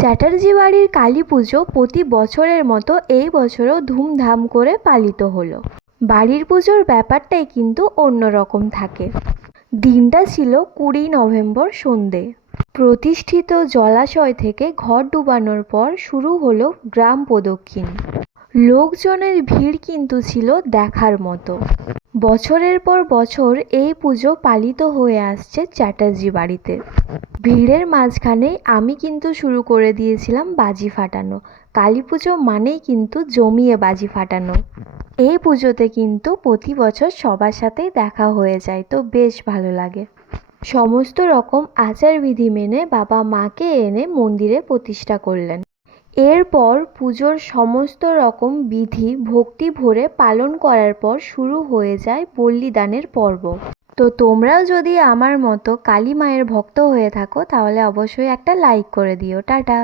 চ্যাটার্জি বাড়ির কালী পুজো প্রতি বছরের মতো এই বছরও ধুমধাম করে পালিত হলো। বাড়ির পুজোর ব্যাপারটাই কিন্তু অন্যরকম থাকে। দিনটা ছিল 20 নভেম্বর সন্ধে। প্রতিষ্ঠিত জলাশয় থেকে ঘট ডুবানোর পর শুরু হলো গ্রাম প্রদক্ষিণ। লোকজনের ভিড় কিন্তু ছিল দেখার মতো। বছরের পর বছর এই পুজো পালিত হয়ে আসছে চ্যাটার্জি বাড়িতে। ভিড়ের মাঝখানেই আমি কিন্তু শুরু করে দিয়েছিলাম বাজি ফাটানো। কালী পুজো মানেই কিন্তু জমিয়ে বাজি ফাটানো। এই পুজোতে কিন্তু প্রতি বছর সবার সাথেই দেখা হয়ে যায়, তো বেশ ভালো লাগে। সমস্ত রকম আচারবিধি মেনে বাবা মাকে এনে মন্দিরে প্রতিষ্ঠা করলেন। এরপর পুজোর সমস্ত রকম বিধি ভক্তি ভরে পালন করার পর শুরু হয়ে যায় বলিদানের পর্ব। তো তোমরাও যদি আমার মতো কালী মায়ের ভক্ত হয়ে থাকো তাহলে অবশ্যই একটা লাইক করে দিও। টাটা।